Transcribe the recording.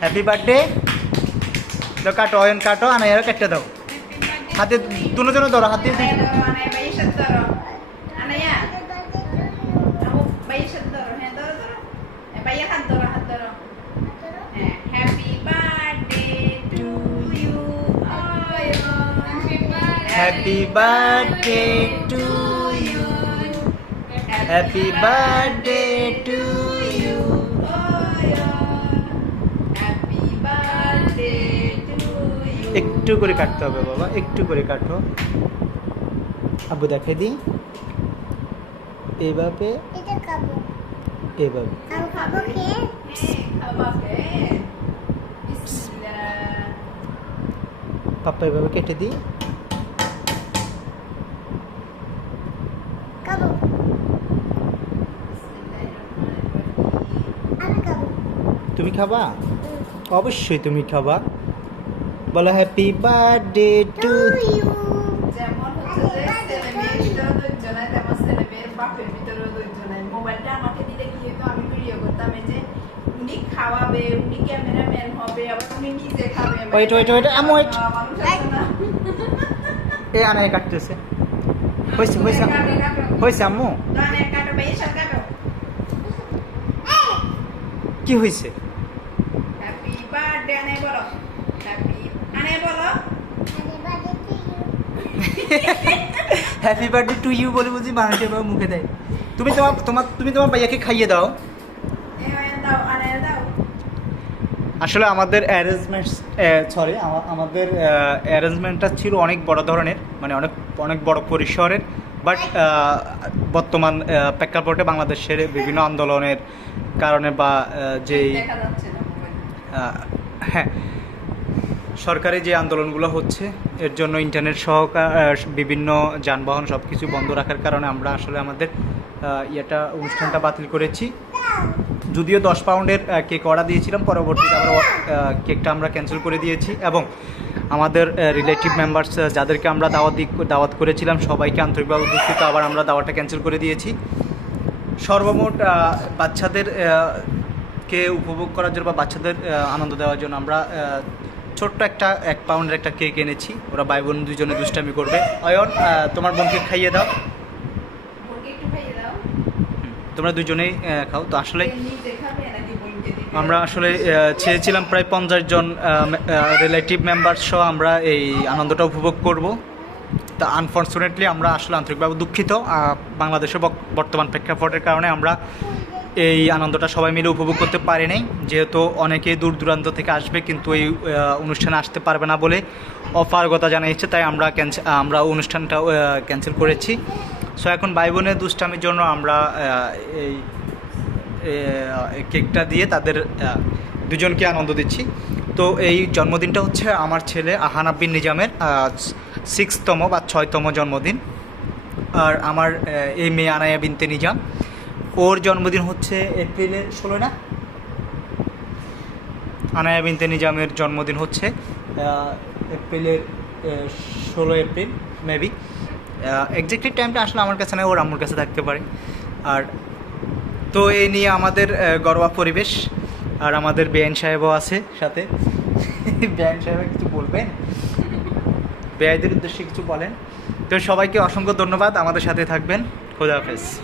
Happy birthday তো কাটো অয়ন কাটো আনাইয়ারও কেটে দাও হাতে দুজনে ধরো হাতে happy birthday to you happy birthday to একটু করে কাটতে হবে বাবা একটু করে কাটো। আবু দেখাই দিই। এইভাবে এইভাবে পাপ্পা এইভাবে কেটে দিই। তুমি খাবা? অবশ্যই তুমি খাবা। বলো হ্যাপি বার্থডে টু যেমন হচ্ছে যে ছেলে মেয়ের ভিতরে ধৈর্য নাই তেমন ছেলে মেয়ের বাপের ভিতরেও ধৈর্য নাই মোবাইলটা আমাকে দিলে কি হতো? আমি ভিডিও করতাম এই যে উনি খাওয়াবে উনি ক্যামেরাম্যান হবে আবার উনি নিজে খাবে? এ আনাই কাটতেছে। হয়েছে আম্মু। কি হয়েছে বলো। বলো। হ্যাপি বার্থডে টু ইউ বলে বুঝি মানুষের বাবা মুখে দেয় তুমি তোমার তোমার তুমি তোমার ভাইয়াকে খাইয়ে দাও। আসলে আমাদের অ্যারেঞ্জমেন্ট সরি আমাদের অ্যারেঞ্জমেন্টটা ছিল অনেক বড় ধরনের মানে অনেক অনেক বড় পরিসরের বাট বর্তমান প্রেক্ষাপটে বাংলাদেশের বিভিন্ন আন্দোলনের কারণে বা যেই হ্যাঁ সরকারি যে আন্দোলনগুলো হচ্ছে, এর জন্য ইন্টারনেট সহ বিভিন্ন যানবাহন সব কিছু বন্ধ রাখার কারণে আমরা আসলে আমাদের ইয়েটা, অনুষ্ঠানটা বাতিল করেছি। যদিও দশ পাউন্ডের কেক অর্ডার দিয়েছিলাম, পরবর্তীতে আমরা কেকটা আমরা ক্যান্সেল করে দিয়েছি এবং আমাদের রিলেটিভ মেম্বার্স যাদেরকে আমরা দাওয়াত দাওয়াত করেছিলাম, সবাইকে আন্তরিকভাবে দুঃখিত, আবার আমরা দাওয়াতটা ক্যান্সেল করে দিয়েছি। সর্বমোট বাচ্চাদের কে উপভোগ করার জন্য বা বাচ্চাদের আনন্দ দেওয়ার জন্য আমরা ছোট্ট একটা এক পাউন্ডের একটা কেক এনেছি। ওরা ভাই বোন দুজনে দুষ্টামি করবে। অয়ন তোমার বোনকে খাইয়ে দাও। তোমরা দুজনেই খাও। তো আসলে? আমরা আসলে চেয়েছিলাম প্রায় পঞ্চাশ জন রিলেটিভ মেম্বার সহ আমরা এই আনন্দটা উপভোগ করব। তা আনফর্চুনেটলি আমরা আসলে আন্তরিকভাবে দুঃখিত। বাংলাদেশের বর্তমান প্রেক্ষাপটের কারণে আমরা এই আনন্দটা সবাই মিলে উপভোগ করতে পারি নাই। যেহেতু অনেকে দূর দূরান্ত থেকে আসবে, কিন্তু এই অনুষ্ঠানে আসতে পারবে না বলে অপারগতা জানিয়েছে তাই আমরা আমরা অনুষ্ঠানটা ক্যান্সেল করেছি। সো এখন ভাই বোনের দুষ্টামির জন্য আমরা এই কেকটা দিয়ে তাদের দুজনকে আনন্দ দিচ্ছি। তো এই জন্মদিনটা হচ্ছে আমার ছেলে আহানাব্বিন নিজামের সিক্সতম বা ছয়তম জন্মদিন। আর আমার এই মেয়ে আনায়া বিনতে নিজাম। ওর জন্মদিন হচ্ছে এপ্রিলের ষোলো না? আনায়া বিনতে নিজামের জন্মদিন হচ্ছে এপ্রিলের ষোলো এপ্রিল মেবি এক্স্যাক্টলি টাইমটা আসলে আমার কাছে না ওর আম্মুর কাছে থাকতে পারে। আর তো এই নিয়ে আমাদের ঘরোয়া পরিবেশ। আর আমাদের বেআইন সাহেবও আছে সাথে। বেআইন সাহেব কিছু বলবেন? বেআইদের উদ্দেশ্যে কিছু বলেন? তো সবাইকে অসংখ্য ধন্যবাদ। আমাদের সাথে থাকবেন। খোদা হাফেজ।